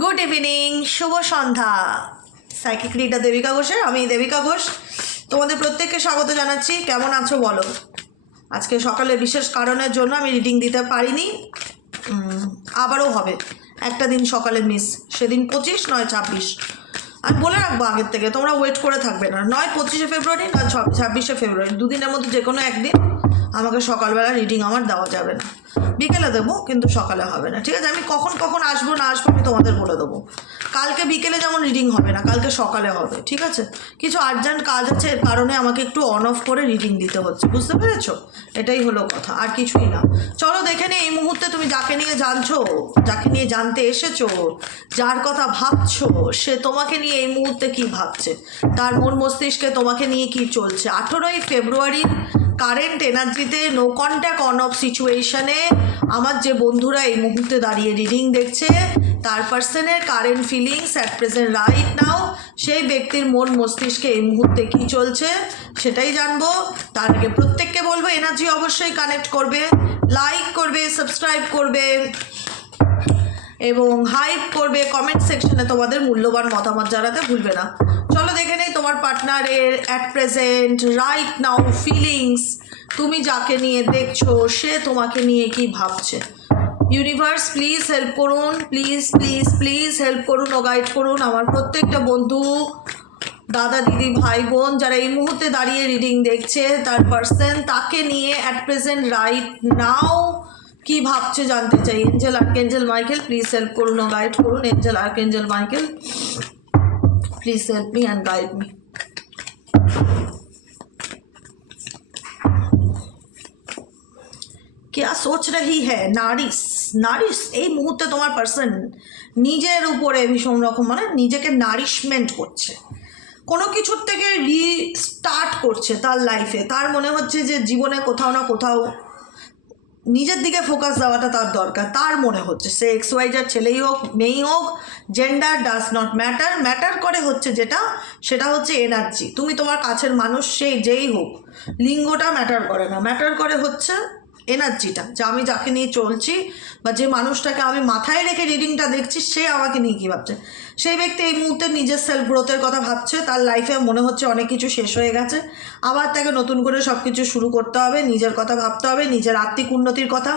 Good evening, শুভ সন্ধ্যা। Psychic reader Devika ঘোষের আমি দেবিকা ঘোষ তোমাদের প্রত্যেককে স্বাগত জানাচ্ছি। কেমন আছো বলো? আজকে সকালে বিশেষ কারণের জন্য আমি রিডিং দিতে পারিনি, আবারও হবে একটা দিন সকালে মিস, সেদিন 25 নয় 26। আমি বলে রাখবো আগের থেকে, তোমরা ওয়েট করে থাকবে না, নয় 25শে ফেব্রুয়ারি নয় 26শে ফেব্রুয়ারি, দুদিনের মধ্যে যে কোনো একদিন আমাকে সকালবেলা রিডিং আমার দেওয়া যাবে না, বিকেলে দেবো কিন্তু সকালে হবে না, ঠিক আছে? আমি কখন কখন আসবো না আসবো আমি তোমাদের বলে দেবো। কালকে বিকেলে যেমন রিডিং হবে না, কালকে সকালে হবে, ঠিক আছে? কিছু আর্জেন্ট কাজ আছে, এর কারণে আমাকে একটু অন অফ করে রিডিং দিতে হচ্ছে, বুঝতে পেরেছো? এটাই হলো কথা, আর কিছুই না। চলো দেখে নিই এই মুহূর্তে তুমি যাকে নিয়ে জানছো, যাকে নিয়ে জানতে এসেছো, যার কথা ভাবছো, সে তোমাকে নিয়ে এই মুহূর্তে কি ভাবছে, তার মন মস্তিষ্কে তোমাকে নিয়ে কি চলছে। 18ই ফেব্রুয়ারির কারেন্ট এনার্জিতে নো কন্ট্যাক্ট অন অফ সিচুয়েশনে আমার যে বন্ধুরা এই মুহূর্তে দাঁড়িয়ে রিডিং দেখছে, তার পার্সনের current feelings at present right now, সেই ব্যক্তির মন মস্তিষ্কে এই মুহূর্তে কী চলছে সেটাই জানবো। তার আগে প্রত্যেককে বলবো এনার্জি অবশ্যই কানেক্ট করবে, লাইক করবে, সাবস্ক্রাইব করবে এবং হাইপ করবে, কমেন্ট সেকশনে তোমাদের মূল্যবান মতামত জানাতে ভুলবে না। চলো দেখে নেই তোমার পার্টনারের at present right now feelings, তুমি যাকে নিয়ে দেখছো সে তোমাকে নিয়ে কি ভাবছে। ইউনিভার্স প্লিজ হেল্প করুন, প্লিজ প্লিজ প্লিজ হেল্প করুন ও গাইড করুন আমার প্রত্যেকটা বন্ধু, দাদা, দিদি, ভাই, বোন যারা এই মুহূর্তে দাঁড়িয়ে রিডিং দেখছে, তার পার্সন তাকে নিয়ে অ্যাট প্রেজেন্ট রাইট নাও কি ভাবছে জানতে চাই। Angel archangel Michael please help করুন ও গাইড করুন। Angel archangel Michael please help me and guide me. क्या सोच रही है नारिस? नारिस এই মুহূর্তে তোমার পার্সন নিজের উপরে ভীষণ রকম মানে নিজেকে নারিশমেন্ট করছে, কোনো কিছুর থেকে রিস্টার্ট করছে তার লাইফে। তার মনে হচ্ছে যে জীবনে কোথাও না কোথাও নিজের দিকে ফোকাস দেওয়াটা তার দরকার, তার মনে হচ্ছে। সে XYZ ছেলেই হোক মেয়েই হোক, gender does not matter, matter করে হচ্ছে যেটা, সেটা হচ্ছে এনার্জি। তুমি তোমার কাছের মানুষ, সে যেই হোক, লিঙ্গটা ম্যাটার করে না, ম্যাটার করে হচ্ছে এনার্জিটা, যে আমি যাকে নিয়ে চলছি বা যে মানুষটাকে আমি মাথায় রেখে রিডিংটা দেখছি সে আমাকে নিয়ে কী ভাবছে। সেই ব্যক্তি এই মুহূর্তে নিজের সেলফ গ্রোথের কথা ভাবছে, তার লাইফে মনে হচ্ছে অনেক কিছু শেষ হয়ে গেছে, আবার তাকে নতুন করে সব কিছু শুরু করতে হবে, নিজের কথা ভাবতে হবে, নিজের আত্মিক উন্নতির কথা,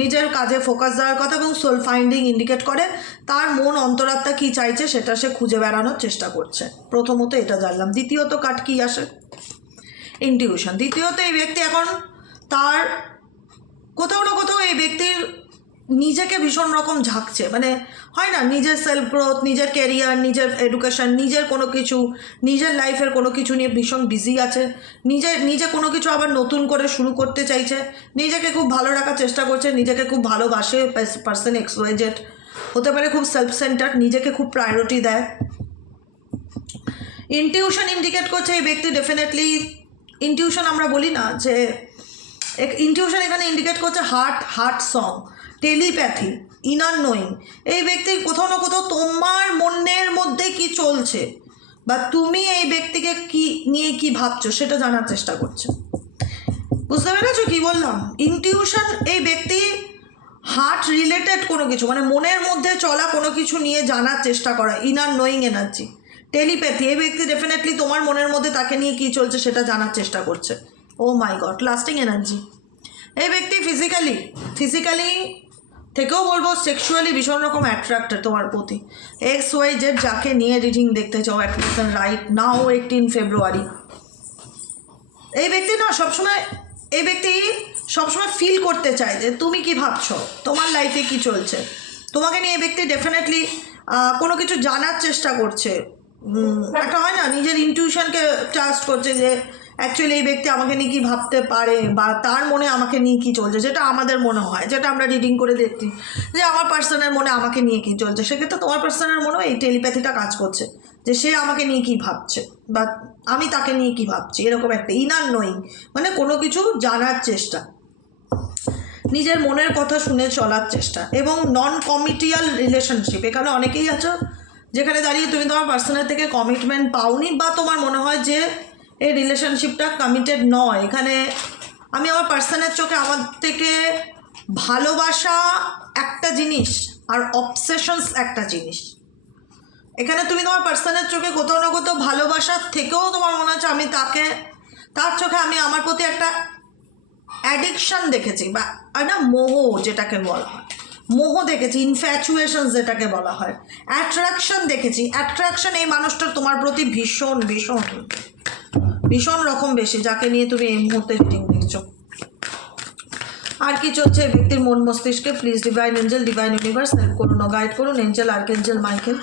নিজের কাজে ফোকাস দেওয়ার কথা, এবং সোল ফাইন্ডিং ইন্ডিকেট করে তার মন অন্তরাত্মা কী চাইছে সেটা সে খুঁজে বেড়ানোর চেষ্টা করছে। প্রথমত এটা জানলাম। দ্বিতীয়ত কার্ড কী আসে? ইনটিউশন। দ্বিতীয়ত এই ব্যক্তি এখন তার কোথাও না কোথাও এই ব্যক্তির নিজেকে ভীষণ রকম ঝাঁকছে, মানে হয় না নিজের সেলফ গ্রোথ, নিজের ক্যারিয়ার, নিজের এডুকেশন, নিজের কোনো কিছু, নিজের লাইফের কোনো কিছু নিয়ে ভীষণ বিজি আছে, নিজে কোনো কিছু আবার নতুন করে শুরু করতে চাইছে, নিজেকে খুব ভালো রাখার চেষ্টা করছে, নিজেকে খুব ভালোবাসে। পার্সন XYZ হতে পারে খুব সেলফ সেন্টার, নিজেকে খুব প্রায়োরিটি দেয়। ইনটিউশন ইন্ডিকেট করছে এই ব্যক্তি ডেফিনেটলি, ইনটিউশন আমরা বলি না যে, ইনটিউশন এখানে ইন্ডিকেট করছে heart song, telepathy, inner knowing. এই ব্যক্তির কোথাও না কোথাও তোমার মনের মধ্যে কি চলছে বা তুমি এই ব্যক্তিকে কি নিয়ে কি ভাবছো সেটা জানার চেষ্টা করছে। বুঝতে পেরেছো কি বললাম? ইনটিউশন এই ব্যক্তি হার্ট রিলেটেড কোনো কিছু, মানে মনের মধ্যে চলা কোনো কিছু নিয়ে জানার চেষ্টা করা, ইনার নোয়িং এনার্জি। টেলিপ্যাথি, এই ব্যক্তি ডেফিনেটলি তোমার মনের মধ্যে তাকে নিয়ে কী চলছে সেটা জানার চেষ্টা করছে। ও মাই গড, লাস্টিং এনার্জি। এই ব্যক্তি ফিজিক্যালি থেকেও বলবো সেক্সুয়ালি ভীষণ রকম অ্যাট্রাক্টেড তোমার প্রতি। XYZ যাকে নিয়ে রিডিং দেখতে চাও অ্যাট প্রেজেন্ট রাইট নাও 18 ফেব্রুয়ারি, এই ব্যক্তি না সবসময়, এই ব্যক্তি সবসময় ফিল করতে চায় যে তুমি কি ভাবছো, তোমার লাইফে কি চলছে, তোমাকে নিয়ে এই ব্যক্তি ডেফিনেটলি কোনো কিছু জানার চেষ্টা করছে। একটা হয় না নিজের ইনটিউশনকে ট্রাস্ট করছে যে অ্যাকচুয়ালি এই ব্যক্তি আমাকে নিয়ে কী ভাবতে পারে বা তার মনে আমাকে নিয়ে কী চলছে, যেটা আমাদের মনে হয়, যেটা আমরা রিডিং করে দেখছি যে আমার পার্সনের মনে আমাকে নিয়ে কী চলছে, সেক্ষেত্রে তোমার পার্সনের মনেও এই টেলিপ্যাথিটা কাজ করছে যে সে আমাকে নিয়ে কী ভাবছে বা আমি তাকে নিয়ে কী ভাবছি, এরকম একটা ইনার নোয়িং, মানে কোনো কিছু জানার চেষ্টা, নিজের মনের কথা শুনে চলার চেষ্টা। এবং নন কমিটিয়াল রিলেশনশিপ, এখানে অনেকেই আছো যেখানে দাঁড়িয়ে তুমি তোমার পার্সনের থেকে কমিটমেন্ট পাওনি বা তোমার মনে হয় যে এই রিলেশনশিপটা কমিটেড নয়। এখানে আমি আমার পার্সনের চোখে আমার থেকে ভালোবাসা একটা জিনিস আর অবসেশনস একটা জিনিস। এখানে তুমি তোমার পার্সনের চোখে কোথাও না কোথাও ভালোবাসার থেকেও তোমার মনে হচ্ছে আমি তার চোখে আমি আমার প্রতি একটা অ্যাডিকশান দেখেছি, বা একটা মোহ যেটাকে বলা হয়, মোহ দেখেছি, ইনফ্যাচুয়েশন যেটাকে বলা হয়, অ্যাট্রাকশন দেখেছি। অ্যাট্রাকশন এই মানুষটার তোমার প্রতি ভীষণ ভীষণ ভীষণ রকম বেশি, যাকে নিয়ে তুমি এই মুহূর্তে রিডিং দেখছো। আর কি চলছে এই ব্যক্তির মন মস্তিষ্কে? Please divine angel, divine universe help করুন ও গাইড করুন। Angel archangel Michael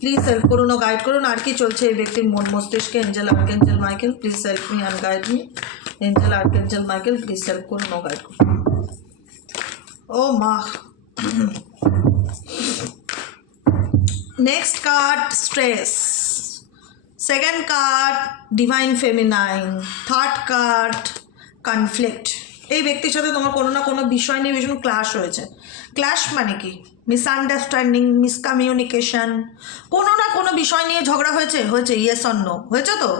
please help করুন ও গাইড করুন। আর কি চলছে এই ব্যক্তির মন মস্তিষ্কে? Angel archangel Michael please help me and guide me. Angel archangel Michael please help করুন ও গাইড করুন। ও মা। Next card stress, second card divine feminine, third card conflict. এই ব্যক্তির সাথে তোমার কোনো না কোনো বিষয় নিয়ে ভীষণ ক্লাশ হয়েছে। ক্লাশ মানে কি? মিসআন্ডারস্ট্যান্ডিং, মিসকমিউনিকেশন, কোনো না কোনো বিষয় নিয়ে ঝগড়া হয়েছে। Yes or no? হয়েছে তো?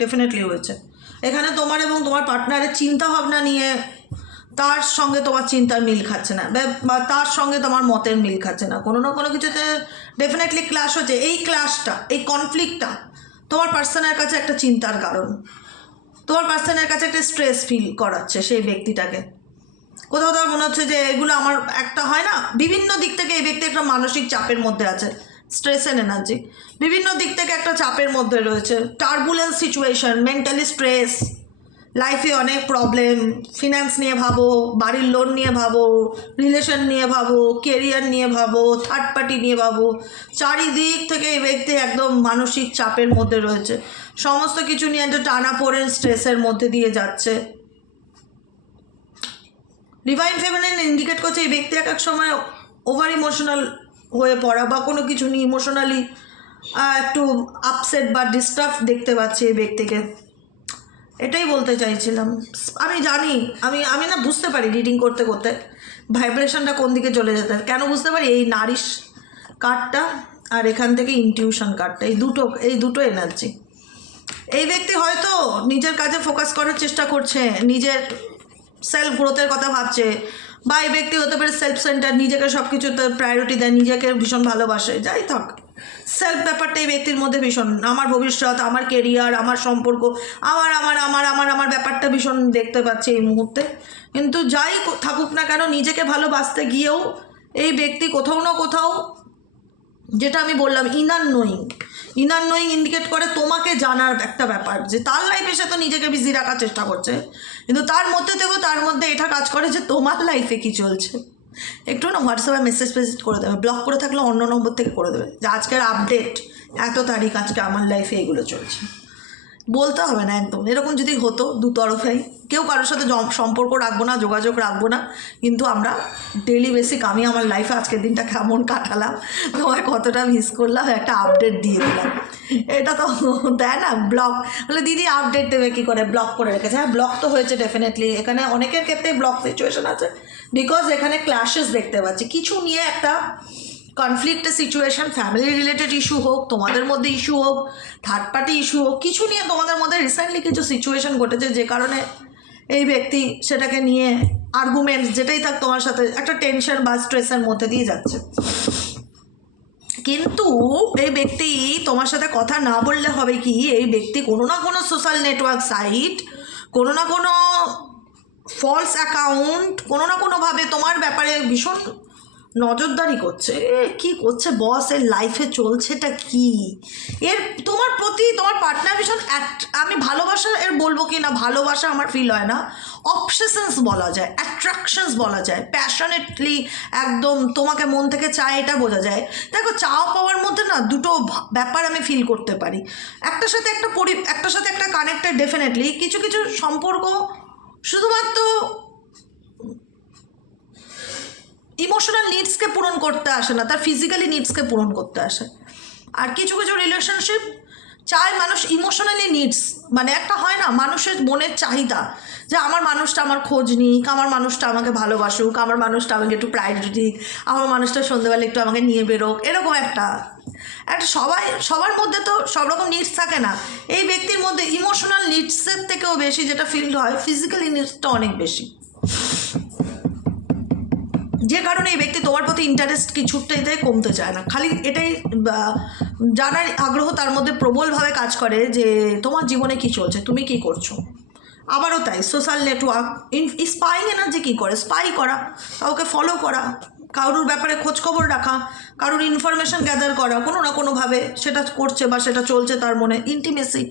ডেফিনেটলি হয়েছে। এখানে তোমার এবং তোমার পার্টনারের চিন্তা ভাবনা নিয়ে তার সঙ্গে তোমার চিন্তার মিল খাচ্ছে না, বা তার সঙ্গে তোমার মতের মিল খাচ্ছে না, কোনো না কোনো কিছুতে ডেফিনেটলি ক্লাশ হচ্ছে। এই ক্লাশটা, এই কনফ্লিক্টটা তোমার পার্সনের কাছে একটা চিন্তার কারণ, তোমার পার্সনের কাছে একটা স্ট্রেস ফিল করাচ্ছে সেই ব্যক্তিটাকে। কোথাও তার মনে হচ্ছে যে এগুলো আমার একটা হয় না, বিভিন্ন দিক থেকে এই ব্যক্তি একটা মানসিক চাপের মধ্যে আছে, স্ট্রেস অ্যান্ড এনার্জি বিভিন্ন দিক থেকে একটা চাপের মধ্যে রয়েছে, টার্বুলেন্স সিচুয়েশন, মেন্টালি স্ট্রেস, লাইফে অনেক প্রবলেম, ফিনান্স নিয়ে ভাবো, বাড়ির লোন নিয়ে ভাবো, রিলেশন নিয়ে ভাবো, কেরিয়ার নিয়ে ভাবো, থার্ড পার্টি নিয়ে ভাবো, চারিদিক থেকে এই ব্যক্তি একদম মানসিক চাপের মধ্যে রয়েছে, সমস্ত কিছু নিয়ে একটা টানাপোড়েন স্ট্রেসের মধ্যে দিয়ে যাচ্ছে। ডিভাইন ফেমিনাইন ইন্ডিকেট করছে এই ব্যক্তি এক এক সময় ওভার ইমোশনাল হয়ে পড়া, বা কোনো কিছু নিয়ে ইমোশনালি একটু আপসেট বা ডিস্টার্ব দেখতে পাচ্ছি এই ব্যক্তিকে। এটাই বলতে চাইছিলাম। আমি জানি, আমি না বুঝতে পারি রিডিং করতে করতে ভাইব্রেশনটা কোন দিকে চলে যেতে। কেন বুঝতে পারি? এই নারিশ কার্ডটা আর এখান থেকে ইনটিউশন কার্ডটা, এই দুটো এনার্জি। এই ব্যক্তি হয়তো নিজের কাজে ফোকাস করার চেষ্টা করছে, নিজের সেলফ গ্রোথের কথা ভাবছে, বা এই ব্যক্তি হতে পারে সেলফ সেন্টার, নিজেকে সব কিছুতে প্রায়োরিটি দেয়, নিজেকে ভীষণ ভালোবাসে। যাই থাক, সেলফ ব্যাপারটা এই ব্যক্তির মধ্যে ভীষণ, আমার ভবিষ্যৎ, আমার কেরিয়ার, আমার সম্পর্ক, আমার আমার আমার আমার আমার ব্যাপারটা ভীষণ দেখতে পাচ্ছে এই মুহূর্তে। কিন্তু যাই থাকুক না কেন, নিজেকে ভালোবাসতে গিয়েও এই ব্যক্তি কোথাও না কোথাও, যেটা আমি বললাম, ইনার নোয়িং ইন্ডিকেট করে তোমাকে জানার একটা ব্যাপার, যে তার লাইফে সে তো নিজেকে বিজি রাখার চেষ্টা করছে, কিন্তু তার মধ্যে থেকেও তার মধ্যে এটা কাজ করে যে তোমার লাইফে কি চলছে। একটু না হোয়াটসঅ্যাপে মেসেজ করে দেবে, ব্লক করে থাকলে অন্য নম্বর থেকে করে দেবে, যে আজকের আপডেট এত তারিখ, আজকে আমার লাইফে এগুলো চলছে। বলতে হবে না একদম, এরকম যদি হতো দুতরফেই, কেউ কারোর সাথে সম্পর্ক রাখবো না, যোগাযোগ রাখবো না, কিন্তু আমরা ডেলি বেসিক, আমি আমার লাইফে আজকের দিনটা কেমন কাটালাম, তোমায় কতটা মিস করলাম, একটা আপডেট দিয়ে দিলাম। এটা তো দেয় না ব্লক, বলে দিদি আপডেট দেবে কী করে, ব্লক করে রেখেছে। হ্যাঁ, ব্লক তো হয়েছে ডেফিনেটলি, এখানে অনেকের ক্ষেত্রে ব্লক সিচুয়েশন আছে, বিকজ এখানে ক্ল্যাশেস দেখতে পাচ্ছি, কিছু নিয়ে একটা কনফ্লিক্টের সিচুয়েশান, ফ্যামিলি রিলেটেড ইস্যু হোক, তোমাদের মধ্যে ইস্যু হোক, থার্ড পার্টি ইস্যু হোক, কিছু নিয়ে তোমাদের মধ্যে রিসেন্টলি কিছু সিচুয়েশান ঘটেছে, যে কারণে এই ব্যক্তি সেটাকে নিয়ে আর্গুমেন্টস যেটাই থাক তোমার সাথে একটা টেনশন বা স্ট্রেসের মধ্যে দিয়ে যাচ্ছে। কিন্তু এই ব্যক্তি তোমার সাথে কথা না বললে হবে কি, এই ব্যক্তি কোনো না কোনো সোশ্যাল নেটওয়ার্ক সাইট, কোনো না কোনো ফলস অ্যাকাউন্ট, কোনো না কোনোভাবে তোমার ব্যাপারে ভীষণ নজরদারি করছে। কি করছে বস, এর লাইফে চলছেটা কি, এর তোমার প্রতি তোমার পার্টনার ভীষণ আমি ভালোবাসা এর বলবো কি না, ভালোবাসা আমার ফিল হয় না, অবসেশনস বলা যায়, অ্যাট্রাকশনস বলা যায়, প্যাশনেটলি একদম তোমাকে মন থেকে চায়, এটা বোঝা যায়। দেখো, চাওয়া পাওয়ার মধ্যে না দুটো ব্যাপার আমি ফিল করতে পারি, একটার সাথে একটা কানেক্টেড ডেফিনেটলি। কিছু কিছু সম্পর্ক শুধুমাত্র ইমোশনাল নিডসকে পূরণ করতে আসে না, তার ফিজিক্যালি নিডসকে পূরণ করতে আসে। আর কিছু কিছু রিলেশনশিপ চায় মানুষ ইমোশনালি নিডস, মানে একটা হয় না মানুষের মনের চাহিদা, যে আমার মানুষটা আমার খোঁজ নিক, আমার মানুষটা আমাকে ভালোবাসুক, আমার মানুষটা আমাকে একটু প্রায়োরিটি দিক, আমার মানুষটা সন্ধ্যেবেলা একটু আমাকে নিয়ে বেরোক, এরকম একটা সবার মধ্যে তো সব রকম নিডস থাকে না। এই ব্যক্তির মধ্যে ইমোশনাল নিডসের থেকেও বেশি যেটা ফিল হয়, ফিজিক্যালি নিডসটা অনেক বেশি। যে কারণে এই ব্যক্তি তোমার প্রতি ইন্টারেস্ট কিছুটাই কমতে চায় না, খালি এটাই জানার আগ্রহ তার মধ্যে প্রবলভাবে কাজ করে যে তোমার জীবনে কী চলছে, তুমি কী করছো। আবারও তাই সোশ্যাল নেটওয়ার্ক স্পাইং এনার্জি কী করে, স্পাই করা, কাউকে ফলো করা, কারোর ব্যাপারে খোঁজখবর রাখা, কারোর ইনফরমেশন গ্যাদার করা, কোনো না কোনোভাবে সেটা করছে বা সেটা চলছে তার মনে। ইন্টিমেসি,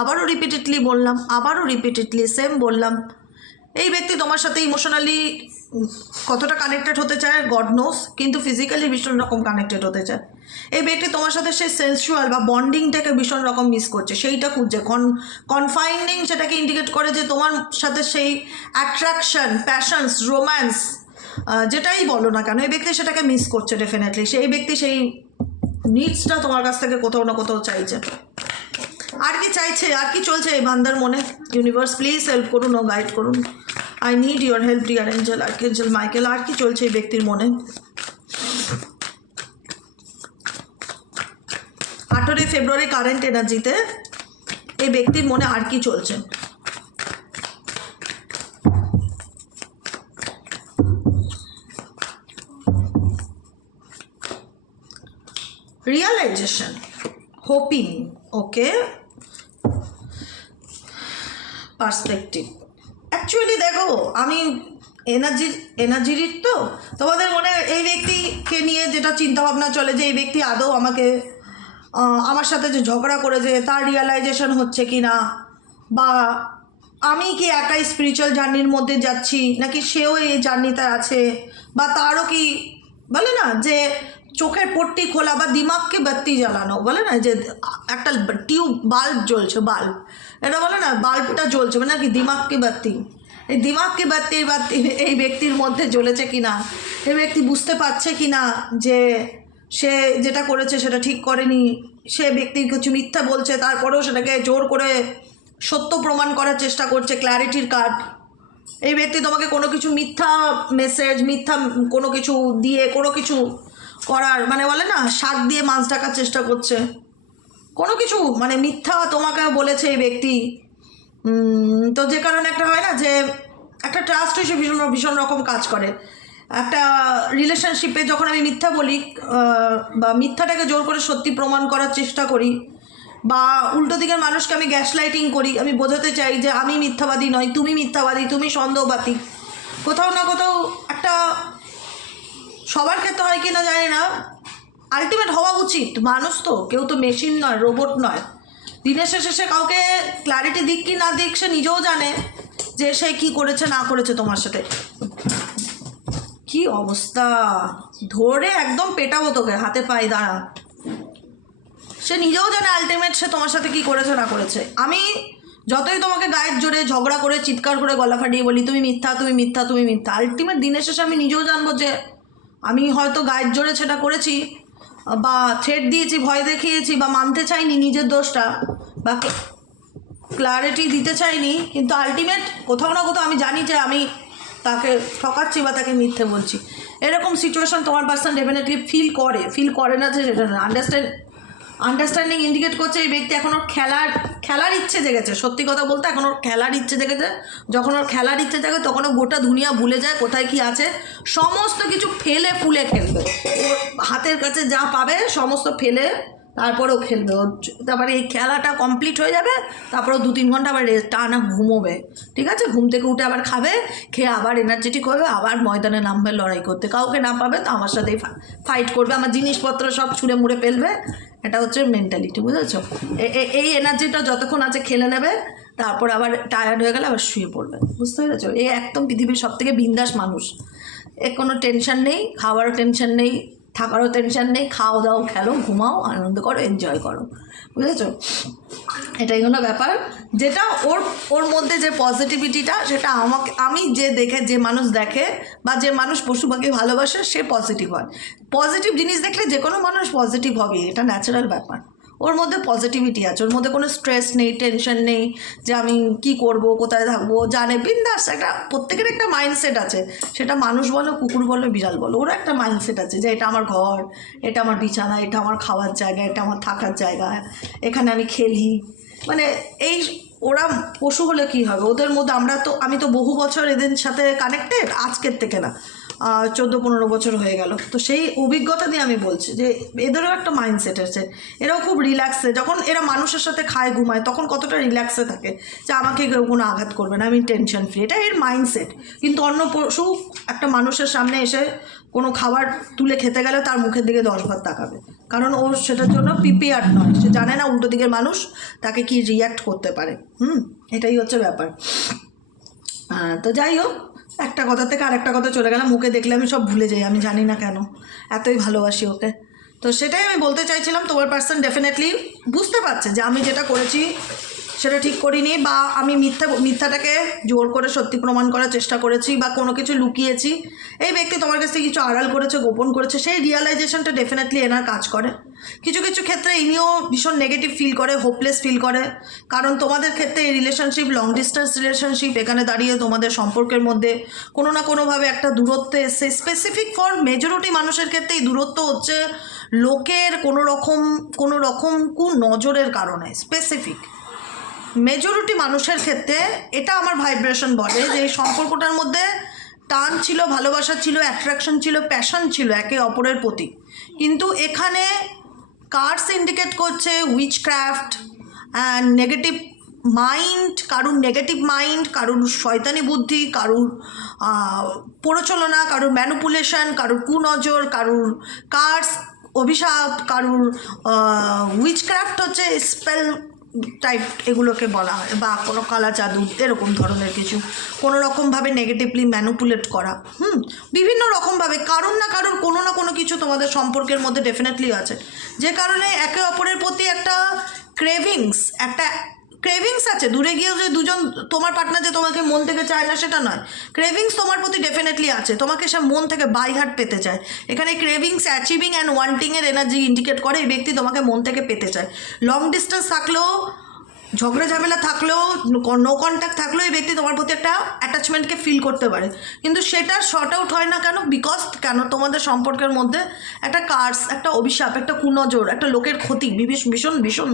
আবারও রিপিটেডলি সেম বললাম। এই ব্যক্তি তোমার সাথে ইমোশনালি কতটা কানেক্টেড হতে চায় গড নোস, কিন্তু ফিজিক্যালি ভীষণ রকম কানেক্টেড হতে চায়। এই ব্যক্তি তোমার সাথে সেই সেন্সুয়াল বা বন্ডিংটাকে ভীষণ রকম মিস করছে, সেইটা খুঁজছে। কনফাইন্ডিং সেটাকে ইন্ডিকেট করে যে তোমার সাথে সেই অ্যাট্রাকশন, প্যাশনস, রোম্যান্স, যেটাই বলো না কেন, এই ব্যক্তি সেটাকে মিস করছে ডেফিনেটলি। সেই ব্যক্তি সেই নিডসটা তোমার কাছ থেকে কোথাও না কোথাও চাইছে। আর কি চাইছে, আর কি চলছে এই বান্দার মনে? ইউনিভার্স প্লিজ হেল্প করুন ও গাইড করুন। I need your help dear angel, archangel Michael. আর কি চলছে এই ব্যক্তির মনে? 18 ফেব্রুয়ারি কারেন্ট এনার্জিতে এই ব্যক্তির মনে আর কি চলছে? রিয়েলাইজেশন, হোপিং, ওকে, পার্সপেক্টিভ। অ্যাকচুয়ালি দেখো, আমি এনার্জির তো তোমাদের মনে এই ব্যক্তিকে নিয়ে যেটা চিন্তাভাবনা চলে যে এই ব্যক্তি আদৌ আমার সাথে যে ঝগড়া করেছে তার রিয়েলাইজেশন হচ্ছে কি না, বা আমি কি একাই স্পিরিচুয়াল জার্নির মধ্যে যাচ্ছি নাকি সেও এই জার্নিতে আছে, বা তারও কি বলে না যে চোখের পট্টি খোলা বা দিমাগকে বাতি জ্বালানো, বলে না যে একটা বাল্ব জ্বলছে, বাল্ব এটা বলে না বাল্বটা জ্বলছে, মানে কি দিমাগকে বাতি, এই দিমাগকে বাতির এই ব্যক্তির মধ্যে জ্বলেছে কি না, এই ব্যক্তি বুঝতে পারছে কি না যে সে যেটা করেছে সেটা ঠিক করেনি, সে ব্যক্তি কিছু মিথ্যা বলছে তারপরেও সেটাকে জোর করে সত্য প্রমাণ করার চেষ্টা করছে। ক্ল্যারিটির কার্ড, এই ব্যক্তি তোমাকে কোনো কিছু মিথ্যা মেসেজ, মিথ্যা কোনো কিছু দিয়ে কোনো কিছু করার, মানে বলে না শাক দিয়ে মাছ ঢাকার চেষ্টা করছে, কোনো কিছু মানে মিথ্যা তোমাকে বলেছে এই ব্যক্তি। তো যে কারণে একটা হয় না যে একটা ট্রাস্ট হিসেবে ভীষণ রকম কাজ করে। একটা রিলেশনশিপে যখন আমি মিথ্যা বলি বা মিথ্যাটাকে জোর করে সত্যি প্রমাণ করার চেষ্টা করি, বা উল্টো দিকের মানুষকে আমি গ্যাসলাইটিং করি, আমি বোঝাতে চাই যে আমি মিথ্যাবাদী নই, তুমি মিথ্যাবাদী, তুমি সন্দেহবাদী, কোথাও না কোথাও একটা সবার ক্ষেত্রে হয় কি না জানি না, আলটিমেট হওয়া উচিত। মানুষ তো, কেউ তো মেশিন নয়, রোবট নয়। দিনের শেষে সে কাউকে ক্ল্যারিটি দিক কি না দিক সে নিজেও জানে যে সে কী করেছে না করেছে তোমার সাথে। কি অবস্থা, ধরে একদম পেটাবো তোকে, হাতে পায়ে দাঁড়া। সে নিজেও জানে আলটিমেট সে তোমার সাথে কী করেছে না করেছে। আমি যতই তোমাকে গায়ের জোরে ঝগড়া করে চিৎকার করে গলা ফাটিয়ে বলি তুমি মিথ্যা, তুমি মিথ্যা, তুমি মিথ্যা, আলটিমেট দিনের শেষে আমি নিজেও জানবো যে আমি হয়তো গায়ের জোরে সেটা করেছি, বা থ্রেট দিয়েছি, ভয় দেখিয়েছি, বা মানতে চাইনি নিজের দোষটা, বা ক্লারিটি দিতে চাইনি, কিন্তু আলটিমেট কোথাও না কোথাও আমি জানি যে আমি তাকে ঠকাচ্ছি বা তাকে মিথ্যে বলছি। এরকম সিচুয়েশন তোমার পার্সন ডেফিনেটলি ফিল করে না যে সেটা না। আন্ডারস্ট্যান্ডিং ইন্ডিকেট করছে এই ব্যক্তি এখন ওর খেলার ইচ্ছে জেগেছে। সত্যি কথা বলতে এখন ওর খেলার ইচ্ছে জেগেছে। যখন ওর খেলার ইচ্ছে জাগে তখন ও গোটা দুনিয়া ভুলে যায় কোথায় কি আছে, সমস্ত কিছু ফেলে ফুলে খেলবে। ওর হাতের কাছে যা পাবে সমস্ত ফেলে তারপরেও খেলবে। তারপরে এই খেলাটা কমপ্লিট হয়ে যাবে, তারপরেও 2-3 ঘন্টা আবার টানা ঘুমোবে, ঠিক আছে? ঘুম থেকে উঠে আবার খাবে, খেয়ে আবার এনার্জেটিক হবে, আবার ময়দানে নামবে লড়াই করতে। কাউকে না পাবে তো আমার সাথেই ফাইট করবে, আমার জিনিসপত্র সব ছুঁড়ে মুড়ে ফেলবে। এটা হচ্ছে মেন্টালিটি, বুঝেছো? এই এনার্জিটা যতক্ষণ আছে খেলে নেবে, তারপর আবার টায়ার্ড হয়ে গেলে আবার শুয়ে পড়বে, বুঝতে পেরেছো? এই একদম পৃথিবীর সবথেকে বিন্দাস মানুষ। এর কোনো টেনশন নেই, খাওয়ারও টেনশন নেই, থাকারও টেনশন নেই, খাও দাও, খেলো, ঘুমাও, আনন্দ করো, এনজয় করো, বুঝেছো? এটাই হলো ব্যাপার। যেটা ওর মধ্যে যে পজিটিভিটিটা, সেটা আমি যে মানুষ দেখে বা যে মানুষ পশু পাখি ভালোবাসে সে পজিটিভ হয়। পজিটিভ জিনিস দেখলে যে কোনো মানুষ পজিটিভ হবে, এটা ন্যাচারাল ব্যাপার। ওর মধ্যে পজিটিভিটি আছে, ওর মধ্যে কোনো স্ট্রেস নেই, টেনশন নেই যে আমি কি করব, কোথায় থাকবো, জানে বিন্দাস। একটা প্রত্যেকের একটা মাইন্ডসেট আছে, সেটা মানুষ বলো, কুকুর বলো, বিড়াল বলো, ওরা একটা মাইন্ডসেট আছে যে এটা আমার ঘর, এটা আমার বিছানা, এটা আমার খাওয়ার জায়গা, এটা আমার থাকার জায়গা, এখানে আমি খেলি। মানে এই ওরা পশু হলে কি হবে, ওদের মধ্যে আমি তো বহু বছর এদের সাথে কানেক্টেড, আজকের থেকে না, 14-15 বছর হয়ে গেল। তো সেই অভিজ্ঞতা দিয়ে আমি বলছি যে এদেরও একটা মাইন্ডসেট আছে, এরাও খুব রিল্যাক্সে, যখন এরা মানুষের সাথে খায় ঘুমায় তখন কতটা রিল্যাক্সে থাকে যে আমাকে কেউ কোনো আঘাত করবে না, আমি টেনশন ফ্রি, এটা এর মাইন্ডসেট। কিন্তু অন্য পশু একটা মানুষের সামনে এসে কোনো খাবার তুলে খেতে গেলে তার মুখের দিকে 10 বার তাকাবে, কারণ ও সেটার জন্য প্রিপেয়ার্ড নয়, সে জানে না উল্টো দিকের মানুষ তাকে কি রিয়্যাক্ট করতে পারে। এটাই হচ্ছে ব্যাপার। তো যাই হোক, একটা কথা থেকে আরেকটা কথা চলে গেলাম, মুখে দেখলে আমি সব ভুলে যাই, আমি জানি না কেন, এতই ভালোবাসি ওকে। তো সেটাই আমি বলতে চাইছিলাম, তোমার পার্সন ডেফিনেটলি বুঝতে পারছে যে আমি যেটা করেছি সেটা ঠিক করিনি, বা আমি মিথ্যাটাকে জোর করে সত্যি প্রমাণ করার চেষ্টা করেছি, বা কোনো কিছু লুকিয়েছি, এই ব্যক্তি তোমার কাছ থেকে কিছু আড়াল করেছে, গোপন করেছে, সেই রিয়ালাইজেশনটা ডেফিনেটলি এনার কাজ করে। কিছু কিছু ক্ষেত্রে ইনিও ভীষণ নেগেটিভ ফিল করে, হোপলেস ফিল করে, কারণ তোমাদের ক্ষেত্রে এই রিলেশনশিপ লং ডিস্টেন্স রিলেশনশিপ, এখানে দাঁড়িয়ে তোমাদের সম্পর্কের মধ্যে কোনো না কোনোভাবে একটা দূরত্ব এসছে। স্পেসিফিক ফর মেজরিটি মানুষের ক্ষেত্রে এই দূরত্ব হচ্ছে লোকের কোনো রকম নজরের কারণে। স্পেসিফিক মেজরিটি মানুষের ক্ষেত্রে এটা আমার ভাইব্রেশন বলে যে এই সম্পর্কটার মধ্যে টান ছিল, ভালোবাসা ছিল, অ্যাট্রাকশন ছিল, প্যাশন ছিল একে অপরের প্রতি, কিন্তু এখানে কার্ডস ইন্ডিকেট করছে উইচক্রাফট অ্যান্ড নেগেটিভ মাইন্ড, কারুর নেগেটিভ মাইন্ড, কারুর শয়তানি বুদ্ধি, কারুর প্ররোচনা, কারুর ম্যানুপুলেশন, কারুর কুনজর, কারুর কার্ডস অভিশাপ, কারুর উইচক্রাফট হচ্ছে স্পেল টাইপ এগুলোকে বলা হয়, বা কোনো কালা জাদু এরকম ধরনের কিছু, কোনো রকমভাবে নেগেটিভলি ম্যানুপুলেট করা, বিভিন্ন রকমভাবে কারুর না কারুর কোনো না কোনো কিছু তোমাদের সম্পর্কের মধ্যে ডেফিনেটলি আছে, যে কারণে একে অপরের প্রতি একটা ক্রেভিংস আছে। দূরে গিয়েও যে দুজন তোমার পার্টনার যে তোমাকে মন থেকে চায় না সেটা নয়, ক্রেভিংস তোমার প্রতি ডেফিনেটলি আছে, তোমাকে সে মন থেকে বাই হার্ট পেতে চায়। এখানে ক্রেভিংস অ্যাচিভিং অ্যান্ড ওয়ান্টিংয়ের এনার্জি ইন্ডিকেট করে এই ব্যক্তি তোমাকে মন থেকে পেতে চায়। লং ডিস্টেন্স থাকলেও, ঝগড়া ঝামেলা থাকলেও, নো কন্ট্যাক্ট থাকলেও এই ব্যক্তি তোমার প্রতি একটা অ্যাটাচমেন্টকে ফিল করতে পারে, কিন্তু সেটা শর্ট আউট হয় না কেন? বিকজ তোমাদের সম্পর্কের মধ্যে একটা কার্স, একটা অভিশাপ, একটা কুনজর, একটা লোকের ক্ষতি ভীষণ ভীষণ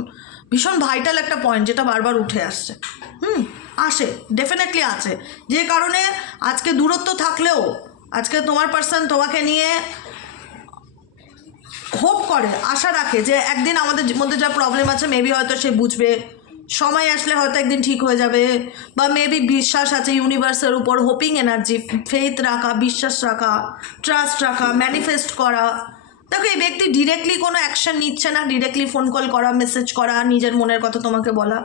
ভীষণ ভাইটাল একটা পয়েন্ট যেটা বারবার উঠে আসছে। আসে, ডেফিনেটলি আছে, যে কারণে আজকে দূরত্ব থাকলেও আজকে তোমার পার্সন তোমাকে নিয়ে হোপ করে, আশা রাখে যে একদিন আমাদের মধ্যে যা প্রবলেম আছে মেবি হয়তো সে বুঝবে, সময় আসলে হয়তো একদিন ঠিক হয়ে যাবে, বা মেবি বিশ্বাস আছে ইউনিভার্সের উপর, হোপিং এনার্জি, ফেথ রাখা, বিশ্বাস রাখা, ট্রাস্ট রাখা, ম্যানিফেস্ট করা। দেখো এই ব্যক্তি ডিরেক্টলি কোনো অ্যাকশন নিচ্ছে না, ডিরেক্টলি ফোন কল করা, মেসেজ করা, নিজের মনের কথা তোমাকে বলা,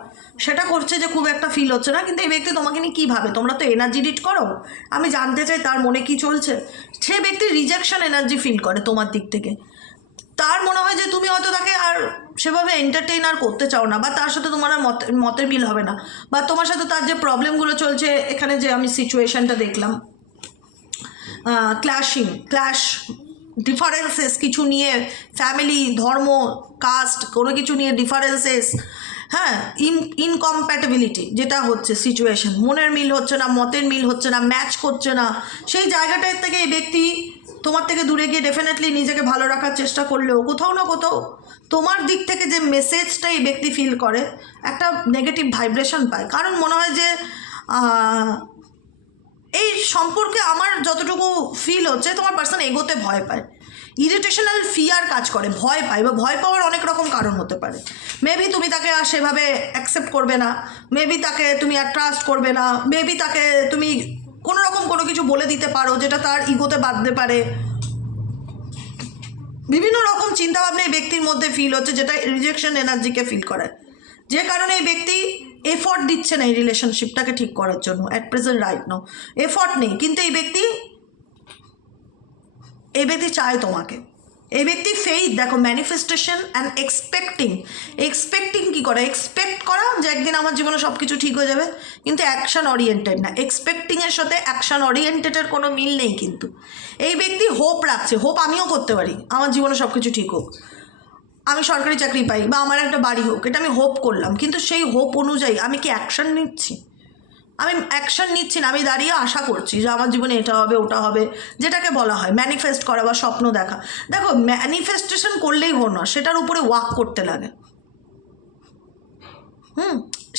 সেটা করছে যে খুব একটা ফিল হচ্ছে না, কিন্তু এই ব্যক্তি তোমাকে নিয়ে কী ভাবে? তোমরা তো এনার্জি রিড করো, আমি জানতে চাই তার মনে কি চলছে। সে ব্যক্তি রিজেকশন এনার্জি ফিল করে তোমার দিক থেকে, তার মনে হয় যে তুমি হয়তো তাকে আর সেভাবে এন্টারটেইন আর করতে চাও না, বা তার সাথে তোমার আর মতের মিল হবে না, বা তোমার সাথে তার যে প্রবলেমগুলো চলছে, এখানে যে আমি সিচুয়েশানটা দেখলাম, ক্ল্যাশ ডিফারেন্সেস কিছু নিয়ে, ফ্যামিলি, ধর্ম, কাস্ট, কোনো কিছু নিয়ে ডিফারেন্সেস, ইনকম্প্যাটেবিলিটি যেটা হচ্ছে সিচুয়েশন, মনের মিল হচ্ছে না, মতের মিল হচ্ছে না, ম্যাচ করছে না, সেই জায়গাটার থেকে এই ব্যক্তি তোমার থেকে দূরে গিয়ে ডেফিনেটলি নিজেকে ভালো রাখার চেষ্টা করলেও কোথাও না কোথাও তোমার দিক থেকে যে মেসেজটা এই ব্যক্তি ফিল করে, একটা নেগেটিভ ভাইব্রেশন পায়, কারণ মনে হয় যে এই সম্পর্কে আমার যতটুকু ফিল হচ্ছে তোমার পার্সন এগোতে ভয় পায়, ইরিটেশনাল ফিয়ার কাজ করে, ভয় পায়, বা ভয় পাওয়ার অনেক রকম কারণ হতে পারে। মেবি তুমি তাকে আর সেভাবে অ্যাকসেপ্ট করবে না, মেবি তাকে তুমি আর ট্রাস্ট করবে না, মেবি তাকে তুমি কোনো রকম কোনো কিছু বলে দিতে পারো যেটা তার ইগোতে বাঁধতে পারে, বিভিন্ন রকম চিন্তাভাবনা এই ব্যক্তির মধ্যে ফিল হচ্ছে, যেটা রিজেকশন এনার্জিকে ফিল করায়, যে কারণে এই ব্যক্তি এফর্ট দিচ্ছে না এই রিলেশনশিপটাকে ঠিক করার জন্য at present right now, effort নেই, কিন্তু এই ব্যক্তি চায় তোমাকে। এই ব্যক্তি ফেইথ, দেখো ম্যানিফেস্টেশন অ্যান্ড এক্সপেক্টিং কী করে? এক্সপেক্ট করা যে একদিন আমার জীবনে সব কিছু ঠিক হয়ে যাবে, কিন্তু অ্যাকশান ওরিয়েন্টেড না। এক্সপেক্টিংয়ের সাথে অ্যাকশান ওরিয়েন্টেডের কোনো মিল নেই, কিন্তু এই ব্যক্তি হোপ রাখছে, হোপ আমিও করতে পারি আমার জীবনে সব কিছু ঠিক হোক, আমি সরকারি চাকরি পাই, বা আমার একটা বাড়ি হোক, এটা আমি হোপ করলাম, কিন্তু সেই হোপ অনুযায়ী আমি কি অ্যাকশান নিচ্ছি? আমি অ্যাকশান নিচ্ছি না, আমি দাঁড়িয়ে আশা করছি যে আমার জীবনে এটা হবে, ওটা হবে, যেটাকে বলা হয় ম্যানিফেস্ট করা বা স্বপ্ন দেখা। দেখো ম্যানিফেস্টেশন করলেই হো না, সেটার উপরে ওয়ার্ক করতে লাগে।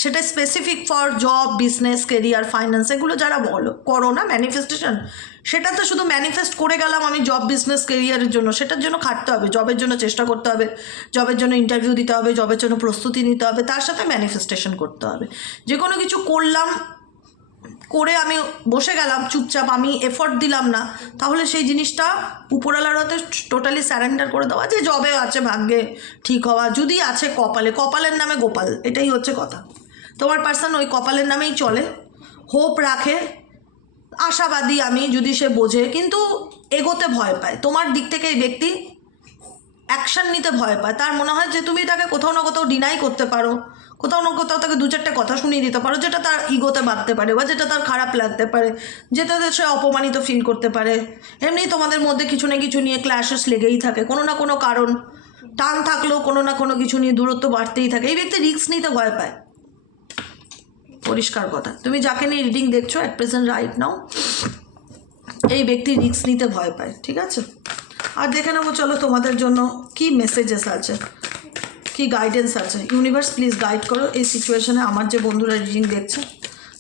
সেটা specific for job, business, career, finance, এগুলো যারা করো না ম্যানিফেস্টেশন, সেটা তো শুধু ম্যানিফেস্ট করে গেলাম আমি জব, বিজনেস, কেরিয়ারের জন্য, সেটার জন্য খাটতে হবে, জবের জন্য চেষ্টা করতে হবে, জবের জন্য ইন্টারভিউ দিতে হবে, জবের জন্য প্রস্তুতি নিতে হবে, তার সাথে ম্যানিফেস্টেশন করতে হবে। যে কোনো কিছু করলাম, করে আমি বসে গেলাম চুপচাপ, আমি এফর্ট দিলাম না, তাহলে সেই জিনিসটা উপরওয়ালার হাতে টোটালি স্যারেন্ডার করে দেওয়া। যে জবে আছে ভাগ্যে ঠিক হওয়া, যদি আছে কপালে, কপালের নামে গোপাল, এটাই হচ্ছে কথা। তোমার পার্সন ওই কপালের নামেই চলে, হোপ রাখে, আশাবাদী আমি, যদি সে বোঝে, কিন্তু এগোতে ভয় পায়। তোমার দিক থেকে এই ব্যক্তি অ্যাকশান নিতে ভয় পায়, তার মনে হয় যে তুমি তাকে কোথাও না কোথাও ডিনাই করতে পারো, কোথাও না কোথাও তাকে দু চারটে কথা শুনিয়ে দিতে পারো, যেটা তার ইগোতে বাঁধতে পারে বা যেটা তার খারাপ লাগতে পারে, যেটাতে সে অপমানিত ফিল করতে পারে। এমনি তোমাদের মধ্যে কিছু না কিছু নিয়ে ক্ল্যাশেস লেগেই থাকে, কোনো না কোনো কারণ, টান থাকলেও কোনো না কোনো কিছু নিয়ে দূরত্ব বাড়তেই থাকে। এই ব্যক্তি রিস্ক নিতে ভয় পায়, পরিষ্কার কথা। তুমি যাকে নিয়ে রিডিং দেখছো অ্যাট প্রেজেন্ট রাইট নাও, এই ব্যক্তি রিস্ক নিতে ভয় পায়, ঠিক আছে? আর দেখে নেবো চলো তোমাদের জন্য কি মেসেজেস আছে, কি গাইডেন্স আছে। ইউনিভার্স প্লিজ গাইড করো এই সিচুয়েশনে আমার যে বন্ধুরা রিডিং দেখছে,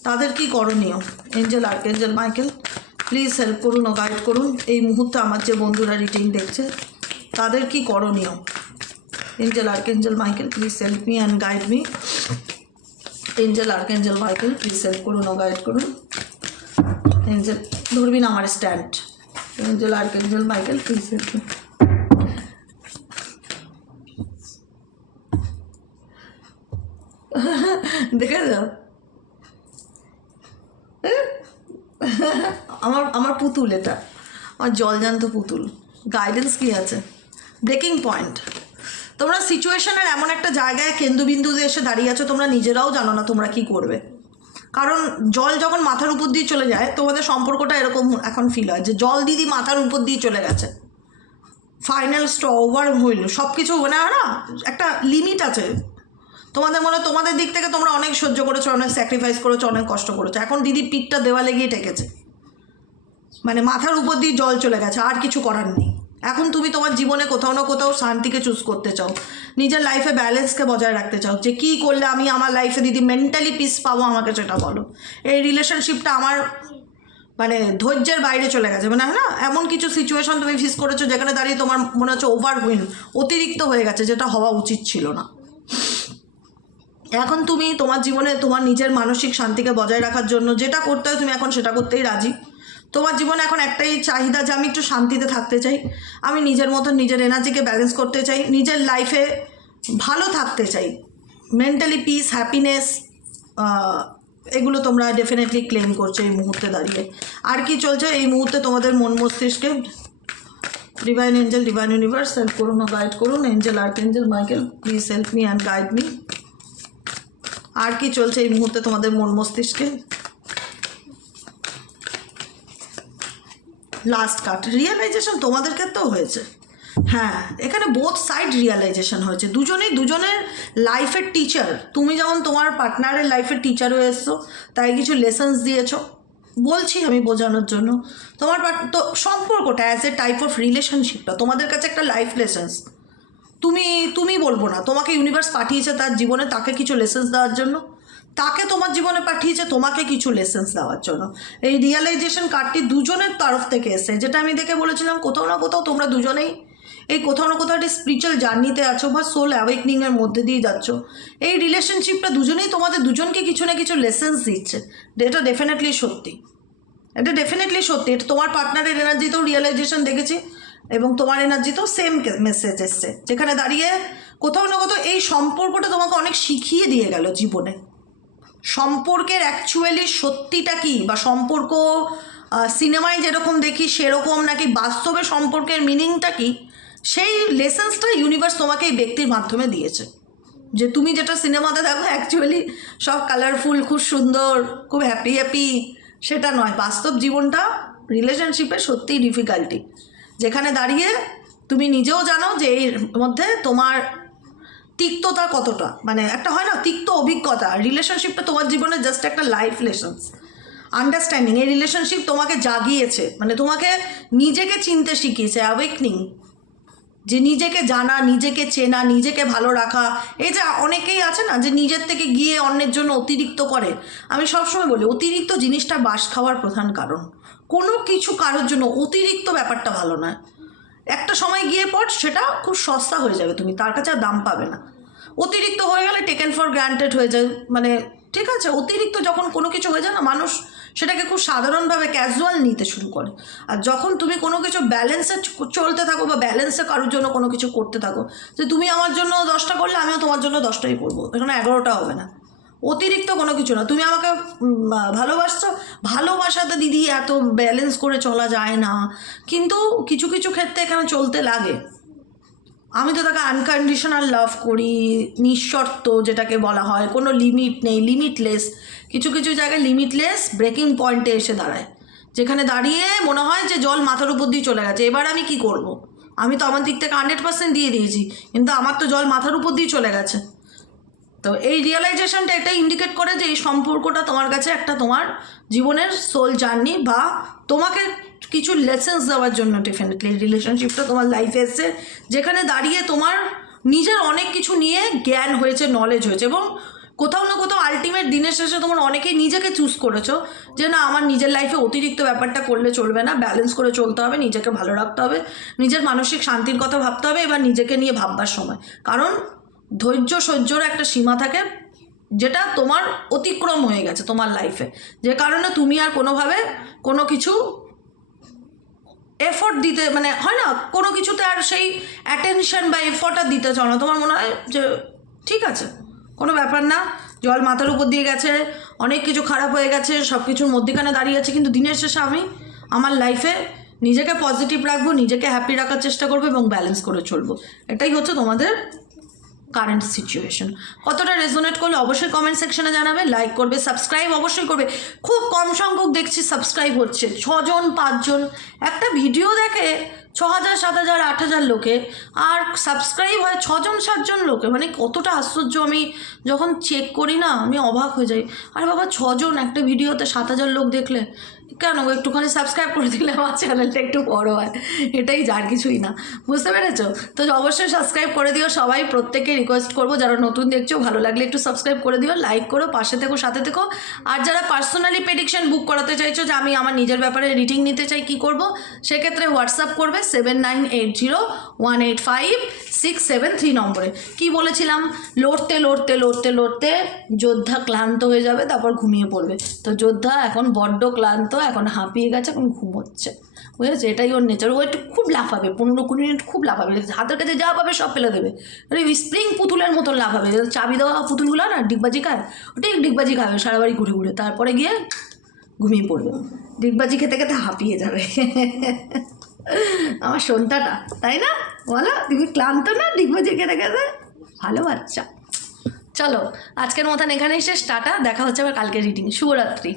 তাদের কি করণীয়। Angel, archangel Michael please help করুন ও গাইড করুন এই মুহূর্তে আমার যে বন্ধুরা রিডিং দেখছে, তাদের কি করণীয়। Angel, archangel Michael please help me and guide me. Angel, archangel Michael please help করুন ও গাইড করুন। এঞ্জেল, ধরবি না আমার stand. Angel, archangel Michael please help me. দেখে যাও আমার পুতুল, এটা আমার জলজান্ত পুতুল। গাইডেন্স কী আছে? Breaking point. তোমরা সিচুয়েশনের এমন একটা জায়গায় কেন্দ্রবিন্দুতে এসে দাঁড়িয়ে আছো, তোমরা নিজেরাও জানো না তোমরা কি করবে। কারণ জল যখন মাথার উপর দিয়ে চলে যায়, তোমাদের সম্পর্কটা এরকম এখন ফিল হয় যে জল দিদি মাথার উপর দিয়ে চলে গেছে, ফাইনাল স্ট্র ওভার হইল সব কিছু। মানে না, একটা লিমিট আছে। তোমাদের মনে, তোমাদের দিক থেকে তোমরা অনেক সহ্য করেছো, অনেক স্যাক্রিফাইস করেছো, অনেক কষ্ট করেছো। এখন দিদি পিঠটা দেওয়ালে গিয়ে ঠেকেছে, মানে মাথার উপর দিয়ে জল চলে গেছে, আর কিছু করার নেই। এখন তুমি তোমার জীবনে কোথাও না কোথাও শান্তিকে চুজ করতে চাও, নিজের লাইফে ব্যালেন্সকে বজায় রাখতে চাও, যে কী করলে আমি আমার লাইফে দিদি মেন্টালি পিস পাবো, আমাকে সেটা বলো। এই রিলেশনশিপটা আমার মানে ধৈর্যের বাইরে চলে গেছে, মানে না এমন কিছু সিচুয়েশন তুমি ফেস করেছো যেখানে দাঁড়িয়ে তোমার মনে হচ্ছে ওভারহুইল, অতিরিক্ত হয়ে গেছে, যেটা হওয়া উচিত ছিল না। এখন তুমি তোমার জীবনে তোমার নিজের মানসিক শান্তিকে বজায় রাখার জন্য যেটা করতে হয় তুমি এখন সেটা করতেই রাজি। তোমার জীবনে এখন একটাই চাহিদা যে আমি একটু শান্তিতে থাকতে চাই, আমি নিজের মতন নিজের এনার্জিকে ব্যালেন্স করতে চাই, নিজের লাইফে ভালো থাকতে চাই, মেন্টালি পিস, হ্যাপিনেস, এগুলো তোমরা ডেফিনেটলি ক্লেম করছো এই মুহূর্তে দাঁড়িয়ে। আর কি চলছে এই মুহূর্তে তোমাদের মন মস্তিষ্কে? Divine angel, divine universe help করুন ও গাইড করুন। Angel, archangel Michael please help me and guide me. আর কি চলছে এই মুহূর্তে তোমাদের মন মস্তিষ্কে? লাস্ট কার্ড, রিয়েলাইজেশন তোমাদের ক্ষেত্রেও হয়েছে। হ্যাঁ, এখানে বোথ সাইড রিয়েলাইজেশন হয়েছে, দুজনেই দুজনের লাইফের টিচার। তুমি যেমন তোমার পার্টনারের লাইফের টিচার হয়ে এসছো, তাই কিছু লেসন্স দিয়েছো, বলছি আমি বোঝানোর জন্য। তোমার তো সম্পর্কটা অ্যাজ এ টাইপ অফ রিলেশনশিপটা তোমাদের কাছে একটা লাইফ লেসন্স। তুমি বলবো না, তোমাকে ইউনিভার্স পাঠিয়েছে তার জীবনে তাকে কিছু লেসন্স দেওয়ার জন্য, তাকে তোমার জীবনে পাঠিয়েছে তোমাকে কিছু লেসন্স দেওয়ার জন্য। এই রিয়েলাইজেশন কার্ডটি দুজনের তরফ থেকে এসে, যেটা আমি দেখে বলেছিলাম কোথাও না কোথাও তোমরা দুজনেই এই কোথাও না কোথাও একটা স্পিরিচুয়াল জার্নিতে আছো বা সোল অ্যাওয়েকনিংয়ের মধ্যে দিয়ে যাচ্ছ। এই রিলেশনশিপটা দুজনেই তোমাদের দুজনকে কিছু না কিছু লেসন্স দিচ্ছে, এটা ডেফিনেটলি সত্যি, এটা ডেফিনেটলি সত্যি। এটা তোমার পার্টনারের এনার্জিতেও রিয়েলাইজেশন দেখেছি এবং তোমার এনার্জিতেও সেম মেসেজ এসছে, যেখানে দাঁড়িয়ে কোথাও না কোথাও এই সম্পর্কটা তোমাকে অনেক শিখিয়ে দিয়ে গেল জীবনে। সম্পর্কের অ্যাকচুয়ালি সত্যিটা কী, বা সম্পর্ক সিনেমায় যেরকম দেখি সেরকম নাকি বাস্তবে সম্পর্কের মিনিংটা কী, সেই লেসেন্সটা ইউনিভার্স তোমাকে এই ব্যক্তির মাধ্যমে দিয়েছে। যে তুমি যেটা সিনেমাতে দেখো অ্যাকচুয়ালি সব কালারফুল, খুব সুন্দর, খুব হ্যাপি হ্যাপি, সেটা নয়। বাস্তব জীবনটা রিলেশনশিপে সত্যিই ডিফিকাল্টি, যেখানে দাঁড়িয়ে তুমি নিজেও জানো যে এর মধ্যে তোমার তিক্ততা কতটা, মানে একটা হয় না তিক্ত অভিজ্ঞতা। রিলেশনশিপটা তোমার জীবনে জাস্ট একটা লাইফ লেসন্স, আন্ডারস্ট্যান্ডিং। এই রিলেশনশিপ তোমাকে জাগিয়েছে, মানে তোমাকে নিজেকে চিনতে শিখিয়েছে, অ্যাওয়েকনিং। যে নিজেকে জানা, নিজেকে চেনা, নিজেকে ভালো রাখা। এই যে অনেকেই আছে না যে নিজের থেকে গিয়ে অন্যের জন্য অতিরিক্ত করে, আমি সবসময় বলি অতিরিক্ত জিনিসটা বাস খাওয়ার প্রধান কারণ। কোনো কিছু কারোর জন্য অতিরিক্ত ব্যাপারটা ভালো নয়। একটা সময় গিয়ে পর সেটা খুব সস্তা হয়ে যাবে, তুমি তার কাছে আর দাম পাবে না। অতিরিক্ত হয়ে গেলে টেকেন ফর গ্রান্টেড হয়ে যায়, মানে ঠিক আছে, অতিরিক্ত যখন কোনো কিছু হয়ে যায় না, মানুষ সেটাকে খুব সাধারণভাবে ক্যাজুয়াল নিতে শুরু করে। আর যখন তুমি কোনো কিছু ব্যালেন্সে চলতে থাকো বা ব্যালেন্সে কারোর জন্য কোনো কিছু করতে থাকো, যে তুমি আমার জন্য 10টা করলে আমিও তোমার জন্য 10টাই করবো, এখানে 11টা হবে না। অতিরিক্ত কোনো কিছু না। তুমি আমাকে ভালোবাসছো, ভালোবাসাতে দিদি এত ব্যালেন্স করে চলা যায় না, কিন্তু কিছু কিছু ক্ষেত্রে এখানে চলতে লাগে। আমি তো তাকে আনকন্ডিশনাল লাভ করি, নিঃশর্ত যেটাকে বলা হয়, কোনো লিমিট নেই, লিমিটলেস। কিছু কিছু জায়গায় লিমিটলেস ব্রেকিং পয়েন্টে এসে দাঁড়ায়, যেখানে দাঁড়িয়ে মনে হয় যে জল মাথার উপর দিয়ে চলে গেছে, এবার আমি কি করব? আমি তো আমার দিক থেকে 100% দিয়ে দিয়েছি, কিন্তু আমার তো জল মাথার উপর দিয়ে চলে গেছে। তো এই রিয়েলাইজেশনটা এটাই ইন্ডিকেট করে যে এই সম্পর্কটা তোমার কাছে একটা তোমার জীবনের সোল জার্নি, বা তোমাকে কিছু লেসেন্স দেওয়ার জন্য ডেফিনেটলি রিলেশনশিপটা তোমার লাইফে এসছে, যেখানে দাঁড়িয়ে তোমার নিজের অনেক কিছু নিয়ে জ্ঞান হয়েছে, নলেজ হয়েছে, এবং কোথাও না কোথাও আলটিমেট দিনের শেষে তোমার অনেকেই নিজেকে চুজ করেছো যে না, আমার নিজের লাইফে অতিরিক্ত ব্যাপারটা করলে চলবে না, ব্যালেন্স করে চলতে হবে, নিজেকে ভালো রাখতে হবে, নিজের মানসিক শান্তির কথা ভাবতে হবে, এবার নিজেকে নিয়ে ভাববার সময়। কারণ ধৈর্য সহ্যর একটা সীমা থাকে, যেটা তোমার অতিক্রম হয়ে গেছে তোমার লাইফে, যে কারণে তুমি আর কোনোভাবে কোনো কিছু এফোর্ট দিতে, মানে হয় না, কোনো কিছুতে আর সেই অ্যাটেনশন বা এফোর্ট আর দিতে চাও না। তোমার মনে হয় যে ঠিক আছে, কোনো ব্যাপার না, জল মাথার উপর দিয়ে গেছে, অনেক কিছু খারাপ হয়ে গেছে, সব কিছুর মধ্যেখানে দাঁড়িয়ে আছে, কিন্তু দিনের শেষে আমি আমার লাইফে নিজেকে পজিটিভ রাখবো, নিজেকে হ্যাপি রাখার চেষ্টা করবো এবং ব্যালেন্স করে চলবো। এটাই হচ্ছে তোমাদের কারেন্ট সিচুয়েশন। কতটা রেজোনেট করলে অবশ্যই কমেন্ট সেকশনে জানাবে, লাইক করবে, সাবস্ক্রাইব অবশ্যই করবে। খুব কম সংখ্যক দেখছি সাবস্ক্রাইব হচ্ছে, 6 জন 5 জন। একটা ভিডিও দেখে 6000 7000 8000 লোকে, আর সাবস্ক্রাইব হয় 6 জন 7 জন লোকে, মানে কতটা আশ্চর্য! আমি যখন চেক করি না, আমি অবাক হয়ে যাই। আরে বাবা, 6 জন একটা ভিডিওতে 7000 লোক দেখলে, কেন একটুখানি সাবস্ক্রাইব করে দিলে আমার চ্যানেলটা একটু বড় হয়, এটাই, যার কিছুই না। বুঝতে পেরেছো? তো অবশ্যই সাবস্ক্রাইব করে দিও সবাই, প্রত্যেককে রিকোয়েস্ট করবো, যারা নতুন দেখছো ভালো লাগলে একটু সাবস্ক্রাইব করে দিও, লাইক করো, পাশে থেকো, সাথে থেকো। আর যারা পার্সোনালি প্রেডিকশন বুক করাতে চাইছো, যে আমি আমার নিজের ব্যাপারে রিডিং নিতে চাই, কি করব? সেক্ষেত্রে হোয়াটসঅ্যাপ করবে 7980185673 নম্বরে। কি বলেছিলাম? লড়তে লড়তে লড়তে লড়তে যোদ্ধা ক্লান্ত হয়ে যাবে, তারপর ঘুমিয়ে পড়বে। তো যোদ্ধা এখন বড্ড ক্লান্ত, এখন হাঁপিয়ে গেছে, এখন ঘুমোচ্ছে, বুঝেছে? এটাই ওর নেচার। ও একটু খুব লাফাবে, 15-20 মিনিট খুব লাফাবে, হাতের কাছে যা পাবে সব ফেলে দেবে, আরে স্প্রিং পুতুলের মতন লাফাবে। চাবি দেওয়া পুতুলগুলো না ডিগবাজি খায়, ওটাই ডিগবাজি খাবে সারা বাড়ি ঘুরে ঘুরে, তারপরে গিয়ে ঘুমিয়ে পড়বে, ডিগবাজি খেতে খেতে হাঁপিয়ে যাবে। আমার সন্তাটা, তাই না বলো? তুমি ক্লান্ত না ডিগবাজি খেতে খেতে? ভালো বাচ্চা। চলো আজকের মতন এখানেই শেষ, টাটা, দেখা হচ্ছে আবার কালকে রিডিং। শুভরাত্রি।